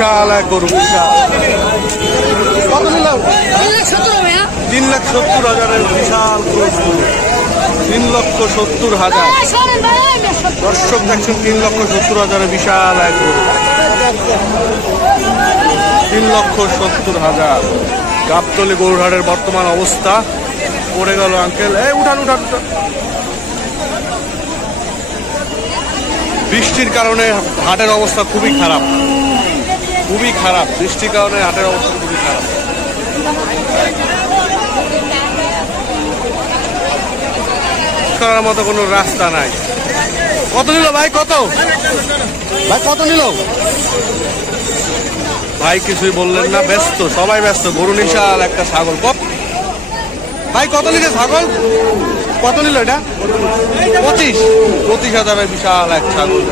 বিশাল এক গরু, বিশাল। কত নিলাম? 3,70,000 বিশাল ক্রস গরু, 3,70,000। দর্শক দেখছেন 3,70,000 বিশাল এক গরু, 3,70,000। গাবতলী গরুর হাটের বর্তমান অবস্থা। পড়ে গেল আঙ্কেল, এই উঠান উঠান উঠান। বৃষ্টির কারণে হাটের অবস্থা খুবই খারাপ, খুবই খারাপ। বৃষ্টির কারণে হাটের অবস্থা খুবই খারাপ। করার মতো কোনো রাস্তা নাই। কত নিল ভাই? কত ভাই? কত নিল ভাই? কিছুই বললেন না, ব্যস্ত, সবাই ব্যস্ত। গরু বিশাল একটা ছাগল। ভাই কত নিলে ছাগল? কত নিল এটা? 25,000 বিশাল এক ছাগল।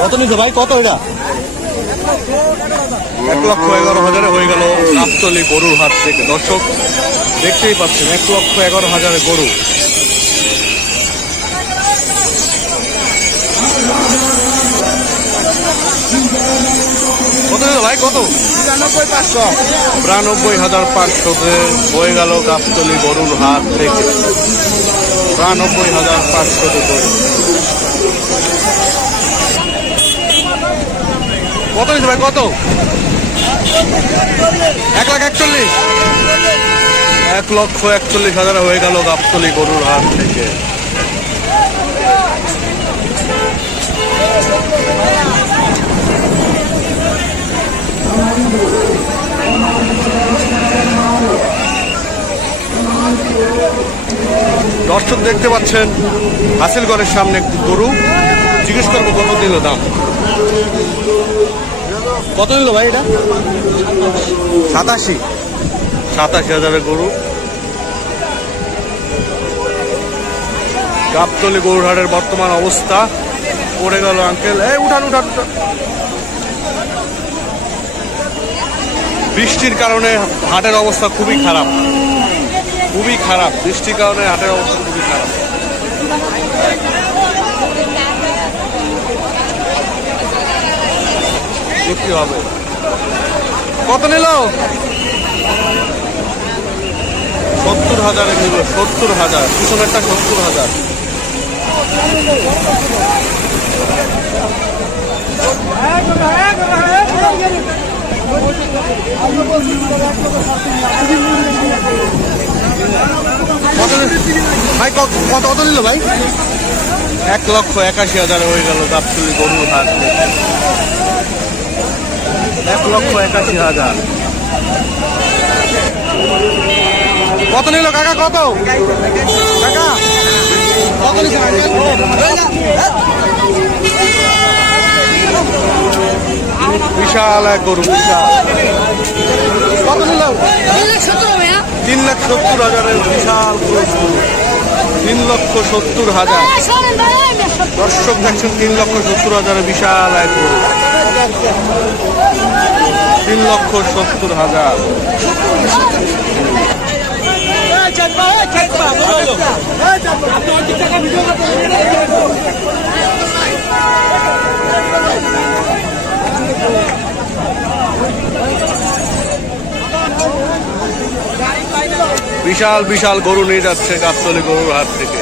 কত নিল ভাই? কত এটা? 1,11,000 হয়ে গেল গাবতলী গরুর হাট থেকে। দর্শক দেখতেই পাচ্ছেন 1,11,000 গরু। কত নিল ভাই? কত? 92,500 হয়ে গেল গাবতলী গরুর হাট থেকে। 92,500 গরু। কত নিচ্ছে ভাই? কত? 1,41,000। 1,41,000 হয়ে গেল গাবতলী গরুর হাট থেকে। দর্শক দেখতে পাচ্ছেন হাসিলগড়ের সামনে একটি গরু। জিজ্ঞেস করবো কত দিল দাম। কত নিল ভাই এটা? 87,000 গরু। গাবতলী গরুর হাটের বর্তমান অবস্থা। পড়ে গেল আঙ্কেল, এই উঠান উঠান উঠান। বৃষ্টির কারণে হাটের অবস্থা খুবই খারাপ, খুবই খারাপ। বৃষ্টির কারণে হাটের অবস্থা খুবই খারাপ। দেখতে হবে। কত নিল? 70,000 নিল। 70,000। পিছনেরটা 70,000। ভাই কত নিল ভাই? 1,81,000 হয়ে গেল গাবতলী গরুর হাট। 1,81,000। কত নিল কাকা? কত কাকা? কত নিল? বিশাল এক গরু, বিশাল। কত নিল? 3,70,000 বিশাল ক্রস গরু, 3,70,000। দর্শক দেখছেন 3,70,000 বিশাল এক গরু, 3,70,000। বিশাল বিশাল গরু নিয়ে যাচ্ছে গাবতলী গরুর হাট থেকে।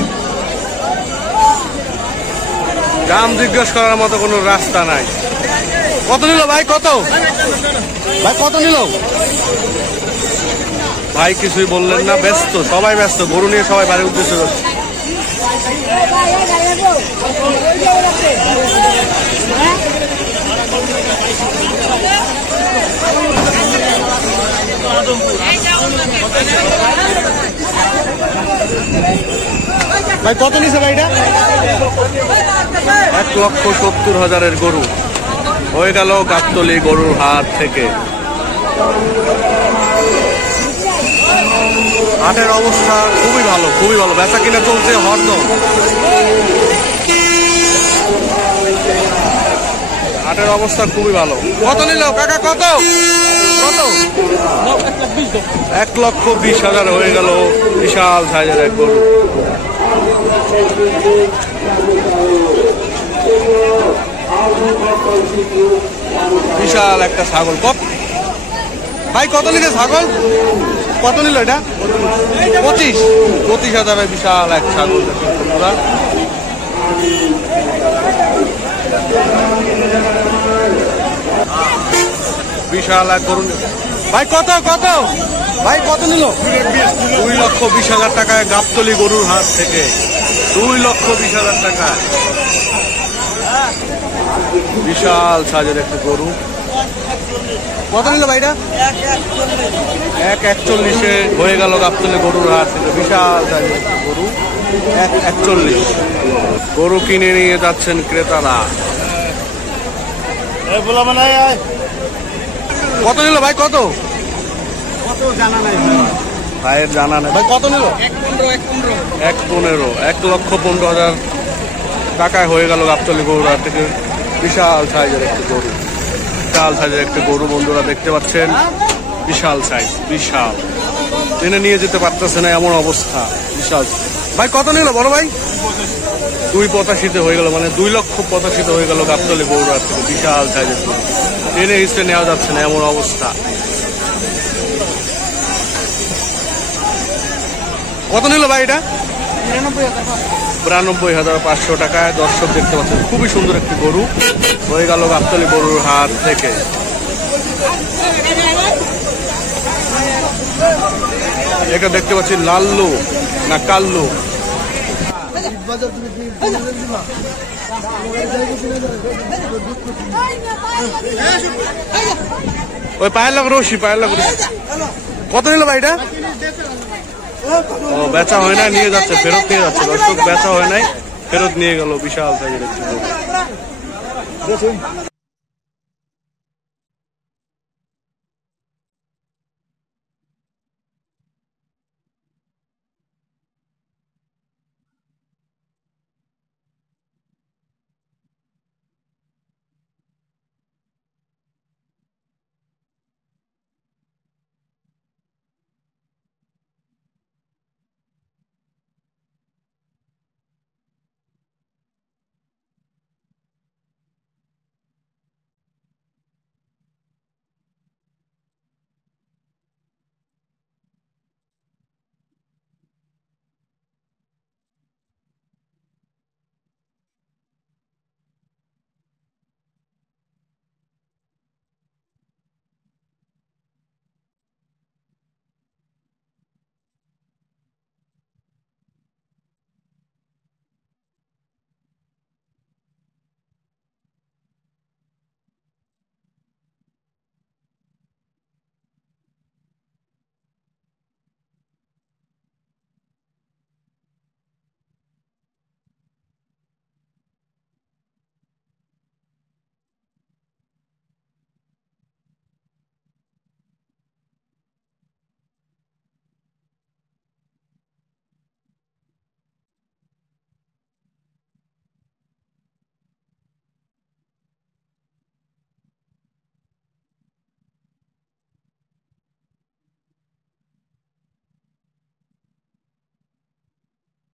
দাম জিজ্ঞেস করার মতো কোনো রাস্তা নাই। কত নিল ভাই? কত ভাই? কত নিল ভাই? কিছুই বললেন না, ব্যস্ত, সবাই ব্যস্ত। গরু নিয়ে সবাই বাড়ির উদ্দেশ্যে যাচ্ছে। ভাই কত নিছে ভাই এটা? 1,70,000 গরু হয়ে গেল গাবতলী গরুর হাট থেকে। হাটের অবস্থা খুবই ভালো, খুবই ভালো। বেচা কিনা চলছে হরদম। হাটের অবস্থা খুবই ভালো। কত নিল কাকা? কত? কত? 1,20,000 হয়ে গেল বিশাল সাইজের এক গরু। বিশাল একটা ছাগল। ভাই কত নিলে ছাগল? কত নিল এটা? 25,000 বিশাল এক ছাগল। বিশাল এক গরু। ভাই কত কত? ভাই কত নিল? 2,20,000 টাকায় গাবতলী গরুর হাট থেকে 2,20,000 টাকায় বিশাল সাইজের একটা গরু। কত নিল ভাইটা? 1,41 হয়ে গেল গাবতলী গরুর হাট থেকে বিশাল সাইজের গরু। 1,41 গরু কিনে নিয়ে যাচ্ছেন ক্রেতারা। কত নিল ভাই? কত জানা নাই ভাইয়ের, জানা নেই। ভাই কত নিল? 1,15,000 1,15,000 টাকায় হয়ে গেল গাবতলী গরুর হাট থেকে বিশাল সাইজের একটা গরু। বিশাল সাইজের একটা গরু বন্ধুরা দেখতে পাচ্ছেন। বিশাল সাইজ, বিশাল, টেনে নিয়ে যেতে পারতেছে না এমন অবস্থা। বিশাল। ভাই কত নিল বড় ভাই? 2,85 হয়ে গেল, মানে 2,85,000 হয়ে গেল গাবতলী গরুর হাট থেকে বিশাল সাইজের গরু। টেনে হিসেবে নেওয়া যাচ্ছে না এমন অবস্থা। কত নিল ভাই এটা? 92,500 টাকায় দর্শক দেখতে পাচ্ছেন। খুবই সুন্দর একটি গরু হয়ে গেল গাবতলী গরুর হাট থেকে। এটা দেখতে পাচ্ছি লাল্লু না কাল্লু। ওই পায়ের লাগ রশি, পায়ের লাগ রশি। কত নিল ভাই এটা? ও বেচা হয় না, নিয়ে যাচ্ছে, ফেরত নিয়ে যাচ্ছে দর্শক। বেচা হয় নাই, ফেরত নিয়ে গেল বিশাল সাইজের একটি গরু।